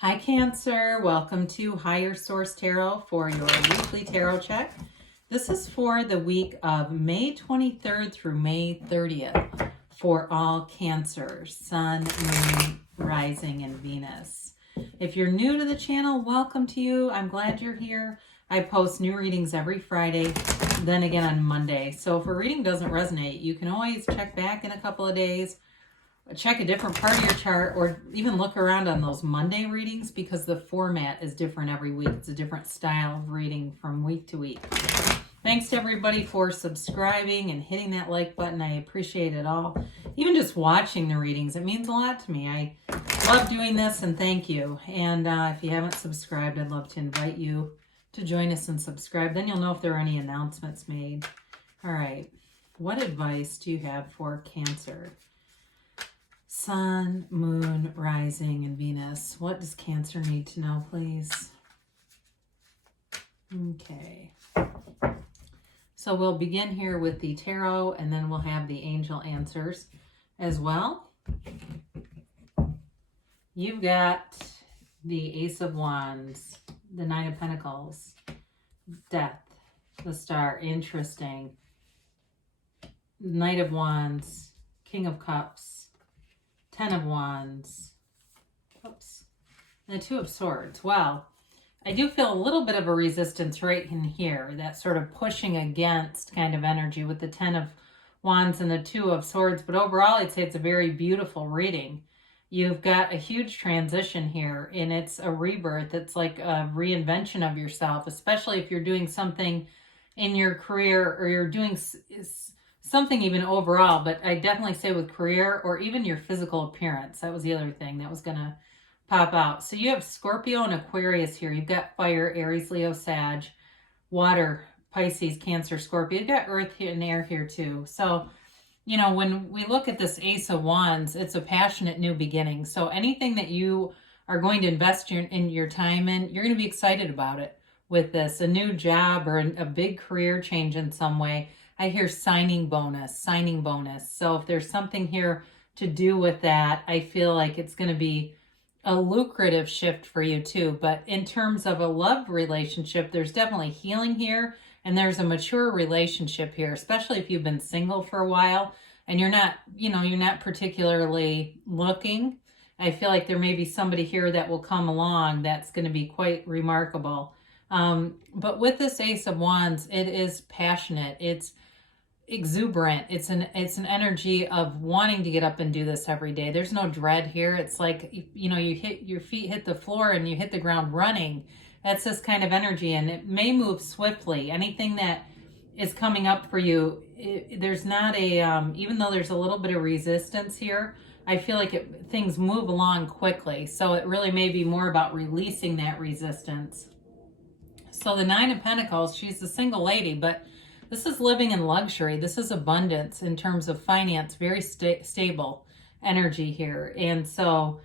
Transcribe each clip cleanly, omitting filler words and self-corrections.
Hi Cancer, welcome to Higher Source Tarot for your weekly tarot check. This is for the week of May 23rd through May 30th for all Cancer, Sun, Moon, Rising, and Venus. If you're new to the channel, welcome to you. I'm glad you're here. I post new readings every Friday, then again on Monday. So if a reading doesn't resonate, you can always check back in a couple of days, check a different part of your chart, or even look around on those Monday readings because the format is different every week. It's a different style of reading from week to week. Thanks to everybody for subscribing and hitting that like button. I appreciate it all. Even just watching the readings, it means a lot to me. I love doing this, and thank you. And if you haven't subscribed, I'd love to invite you to join us and subscribe. Then you'll know if there are any announcements made. All right. What advice do you have for Cancer? Sun, Moon, Rising, and Venus. What does Cancer need to know, please? Okay. So we'll begin here with the tarot, and then we'll have the angel answers as well. You've got the Ace of Wands, the Nine of Pentacles, Death, the Star, interesting. Knight of Wands, King of Cups, Ten of Wands, oops, and the Two of Swords. Well, I do feel a little bit of a resistance right in here, that sort of pushing against kind of energy with the Ten of Wands and the Two of Swords, but overall I'd say it's a very beautiful reading. You've got a huge transition here, and it's a rebirth. It's like a reinvention of yourself, especially if you're doing something in your career, or you're doing something even overall, but I definitely say with career or even your physical appearance. That was the other thing that was going to pop out. So you have Scorpio and Aquarius here. You've got fire, Aries, Leo, Sag, water, Pisces, Cancer, Scorpio. You've got earth here and air here too. So, you know, when we look at this Ace of Wands, it's a passionate new beginning. So anything that you are going to invest in your time in, you're going to be excited about it with this. A new job or a big career change in some way. I hear signing bonus, signing bonus. So if there's something here to do with that, I feel like it's going to be a lucrative shift for you too. But in terms of a love relationship, there's definitely healing here, and there's a mature relationship here, especially if you've been single for a while and you're not, you're not particularly looking. I feel like there may be somebody here that will come along that's going to be quite remarkable. But with this Ace of Wands, it is passionate. It's exuberant. It's an energy of wanting to get up and do this every day. There's no dread here. It's like, your feet hit the floor and you hit the ground running. That's this kind of energy, and it may move swiftly. Anything that is coming up for you, there's not a, even though there's a little bit of resistance here, I feel like things move along quickly. So it really may be more about releasing that resistance. So the Nine of Pentacles, she's a single lady, but this is living in luxury. This is abundance in terms of finance, very stable energy here. And so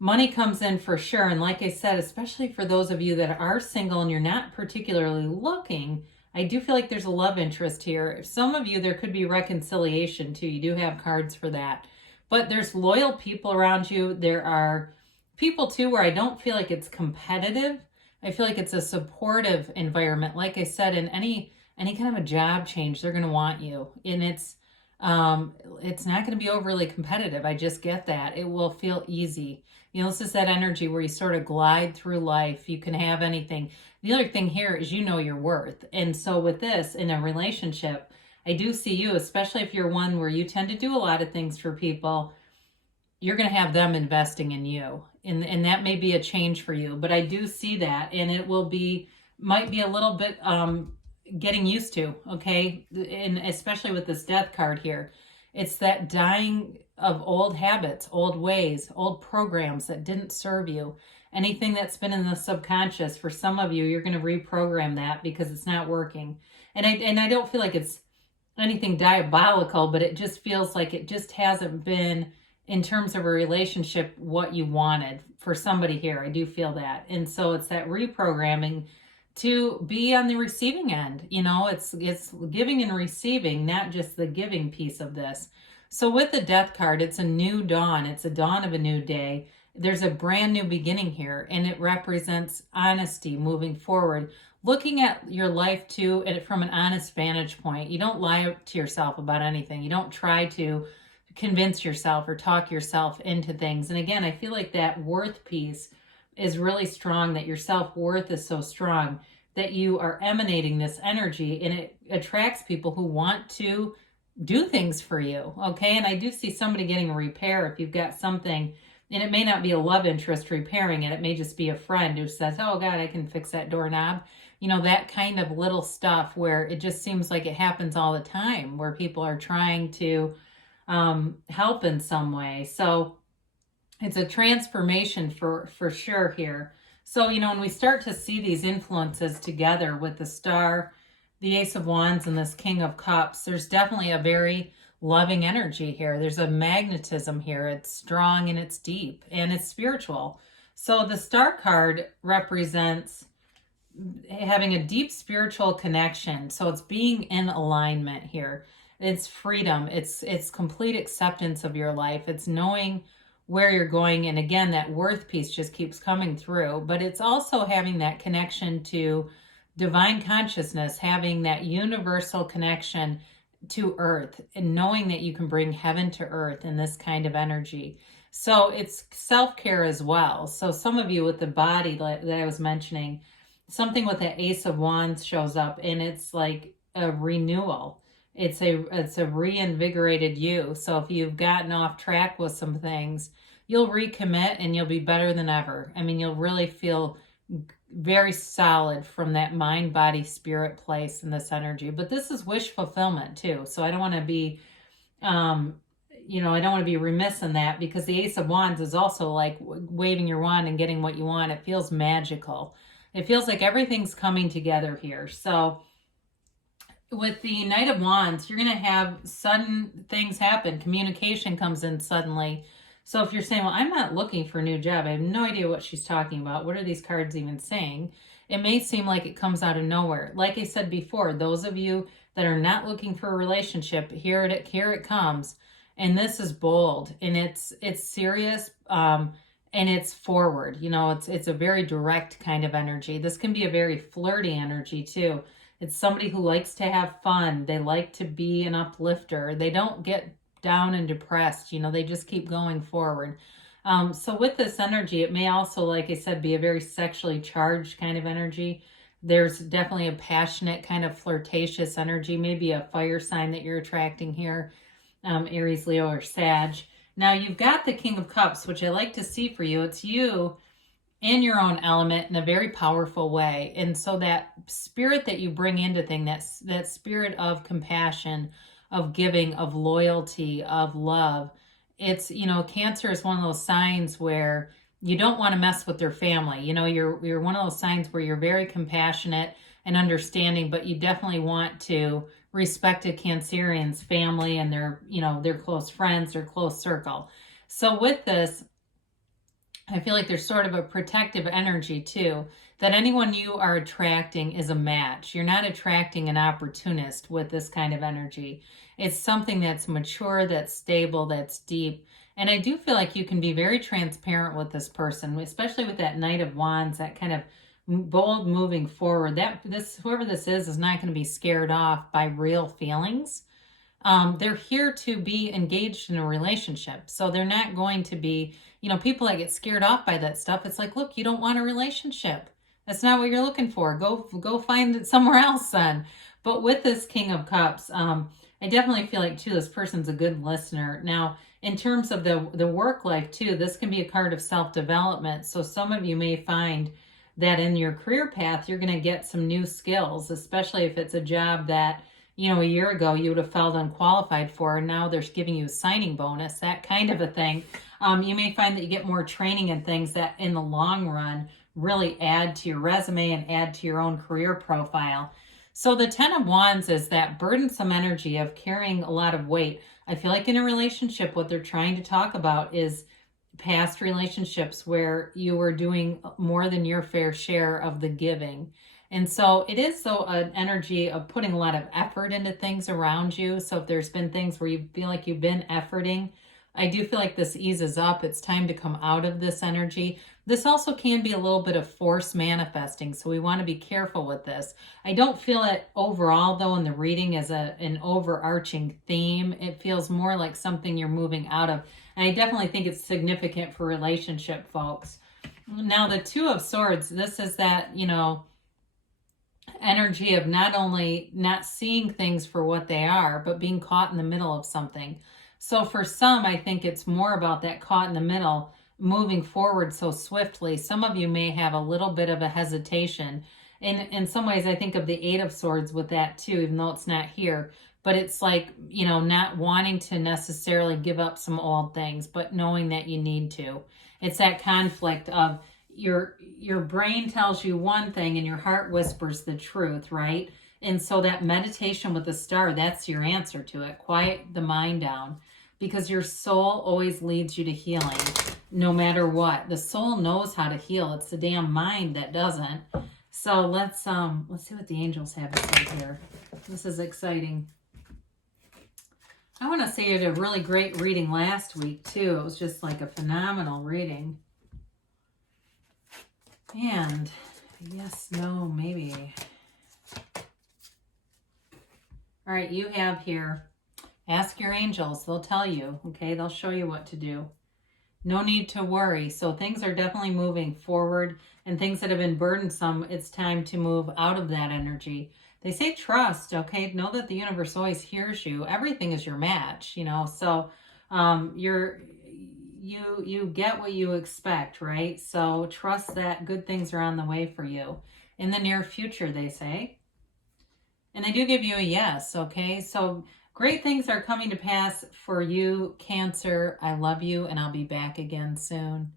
money comes in for sure. And like I said, especially for those of you that are single and you're not particularly looking, I do feel like there's a love interest here. Some of you, there could be reconciliation too. You do have cards for that. But there's loyal people around you. There are people too where I don't feel like it's competitive. I feel like it's a supportive environment. Like I said, in any kind of a job change, they're going to want you. And it's not going to be overly competitive. I just get that. It will feel easy. This is that energy where you sort of glide through life. You can have anything. The other thing here is your worth. And so with this, in a relationship, I do see you, especially if you're one where you tend to do a lot of things for people, you're going to have them investing in you. And that may be a change for you. But I do see that. And it might be a little bit getting used to, okay? And especially with this death card here, it's that dying of old habits, old ways, old programs that didn't serve you. Anything that's been in the subconscious, for some of you, you're going to reprogram that because it's not working. And I don't feel like it's anything diabolical, but it just feels like it just hasn't been, in terms of a relationship, what you wanted for somebody here. I do feel that. And so it's that reprogramming to be on the receiving end. It's giving and receiving, not just the giving piece of this. So with the death card, it's a new dawn. It's a dawn of a new day. There's a brand new beginning here, and it represents honesty moving forward, looking at your life too and from an honest vantage point. You don't lie to yourself about anything. You don't try to convince yourself or talk yourself into things. And again, I feel like that worth piece is really strong, that your self-worth is so strong that you are emanating this energy, and it attracts people who want to do things for you. Okay. And I do see somebody getting a repair if you've got something, and it may not be a love interest repairing it. It may just be a friend who says, oh God, I can fix that doorknob. You know, that kind of little stuff where it just seems like it happens all the time, where people are trying to help in some way. So it's a transformation for sure here. So, you know, when we start to see these influences together with the Star, the Ace of Wands, and this King of Cups, there's definitely a very loving energy here. There's a magnetism here. It's strong and it's deep and it's spiritual. So the Star card represents having a deep spiritual connection. So it's being in alignment here. It's freedom. It's complete acceptance of your life. It's knowing where you're going. And again, that worth piece just keeps coming through. But it's also having that connection to divine consciousness, having that universal connection to earth, and knowing that you can bring heaven to earth in this kind of energy. So it's self-care as well. So some of you with the body that I was mentioning, something with the Ace of Wands shows up, and it's like a renewal. It's a reinvigorated you. So if you've gotten off track with some things, you'll recommit and you'll be better than ever. I mean, you'll really feel very solid from that mind, body, spirit place in this energy. But this is wish fulfillment too. So I don't want to be, you know, I don't want to be remiss in that, because the Ace of Wands is also like waving your wand and getting what you want. It feels magical. It feels like everything's coming together here. So with the Knight of Wands, you're going to have sudden things happen. Communication comes in suddenly. So if you're saying, well, I'm not looking for a new job, I have no idea what she's talking about. What are these cards even saying? It may seem like it comes out of nowhere. Like I said before, those of you that are not looking for a relationship, here it comes. And this is bold, and it's serious, and it's forward. You know, it's a very direct kind of energy. This can be a very flirty energy too. It's somebody who likes to have fun. They like to be an uplifter. They don't get down and depressed. You know, they just keep going forward. So with this energy, it may also, like I said, be a very sexually charged kind of energy. There's definitely a passionate kind of flirtatious energy, maybe a fire sign that you're attracting here, Aries, Leo, or Sag. Now you've got the King of Cups, which I like to see for you. It's you in your own element in a very powerful way. And so that spirit that you bring into things, that spirit of compassion, of giving, of loyalty, of love, it's, you know, Cancer is one of those signs where you don't want to mess with their family. You know, you're one of those signs where you're very compassionate and understanding, but you definitely want to respect a Cancerian's family and their, you know, their close friends, their close circle. So with this, I feel like there's sort of a protective energy too, that anyone you are attracting is a match. You're not attracting an opportunist with this kind of energy. It's something that's mature, that's stable, that's deep. And I do feel like you can be very transparent with this person, especially with that Knight of Wands, that kind of bold moving forward. Whoever this is not going to be scared off by real feelings. They're here to be engaged in a relationship. So they're not going to be, you know, people that get scared off by that stuff. It's like, look, you don't want a relationship. That's not what you're looking for. Go find it somewhere else then. But with this King of Cups, I definitely feel like too, this person's a good listener. Now, in terms of the work life too, this can be a card of self-development. So some of you may find that in your career path, you're going to get some new skills, especially if it's a job that, you know, a year ago you would have felt unqualified for, and now they're giving you a signing bonus, that kind of a thing. You may find that you get more training and things that in the long run really add to your resume and add to your own career profile. So the Ten of Wands is that burdensome energy of carrying a lot of weight. I feel like in a relationship, what they're trying to talk about is past relationships where you were doing more than your fair share of the giving. And so it is so an energy of putting a lot of effort into things around you. So if there's been things where you feel like you've been efforting I do feel like this eases up. It's time to come out of this energy. This also can be a little bit of force manifesting, so we want to be careful with this. I don't feel it overall, though, in the reading as an overarching theme. It feels more like something you're moving out of. And I definitely think it's significant for relationship folks. Now, the Two of Swords, this is that, energy of not only not seeing things for what they are, but being caught in the middle of something. So for some, I think it's more about that caught in the middle, moving forward so swiftly. Some of you may have a little bit of a hesitation. In some ways, I think of the Eight of Swords with that too, even though it's not here. But it's like, not wanting to necessarily give up some old things, but knowing that you need to. It's that conflict of your brain tells you one thing and your heart whispers the truth, right? And so that meditation with the star, that's your answer to it. Quiet the mind down, because your soul always leads you to healing no matter what. The soul knows how to heal. It's the damn mind that doesn't. So let's see what the angels have to say here. This is exciting. I want to say you had a really great reading last week too. It was just like a phenomenal reading. And yes, no, maybe. All right, you have here, ask your angels. They'll tell you, okay? They'll show you what to do. No need to worry. So things are definitely moving forward, and things that have been burdensome, it's time to move out of that energy. They say trust, okay? Know that the universe always hears you. Everything is your match, So you get what you expect, right? So trust that good things are on the way for you in the near future, they say. And they do give you a yes, okay? So great things are coming to pass for you, Cancer. I love you, and I'll be back again soon.